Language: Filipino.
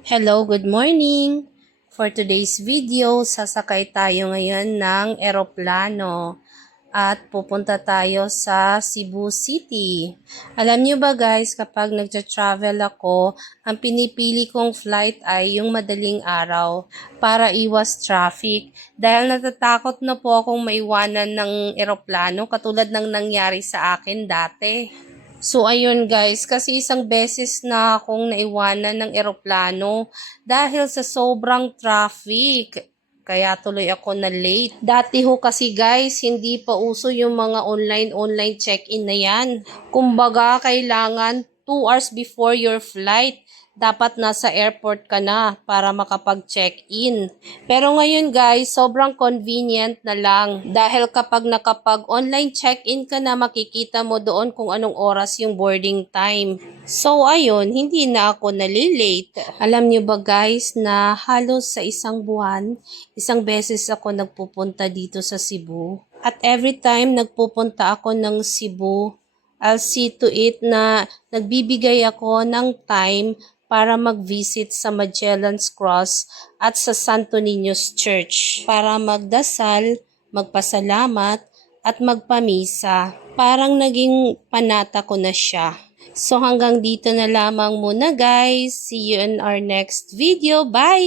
Hello, good morning! For today's video, sasakay tayo ngayon ng eroplano at pupunta tayo sa Cebu City. Alam niyo ba guys, kapag nagja-travel ako, ang pinipili kong flight ay yung madaling araw para iwas traffic. Dahil natatakot na po akong maiwanan ng eroplano katulad ng nangyari sa akin dati. So ayun guys, kasi isang beses na akong naiwanan ng eroplano dahil sa sobrang traffic. Kaya tuloy ako na late. Dati ho kasi guys, hindi pa uso yung mga online check-in na yan. Kumbaga, kailangan 2 hours before your flight, dapat nasa airport ka na para makapag-check-in. Pero ngayon guys, sobrang convenient na lang. Dahil kapag nakapag-online check-in ka na, makikita mo doon kung anong oras yung boarding time. So ayun, hindi na ako nalilate. Alam niyo ba guys na halos sa isang buwan, isang beses ako nagpupunta dito sa Cebu. At every time nagpupunta ako ng Cebu, I'll see to it na nagbibigay ako ng time para mag-visit sa Magellan's Cross at sa Santo Niño's Church para magdasal, magpasalamat at magpamisa. Parang naging panata ko na siya. So hanggang dito na lamang muna guys. See you in our next video. Bye!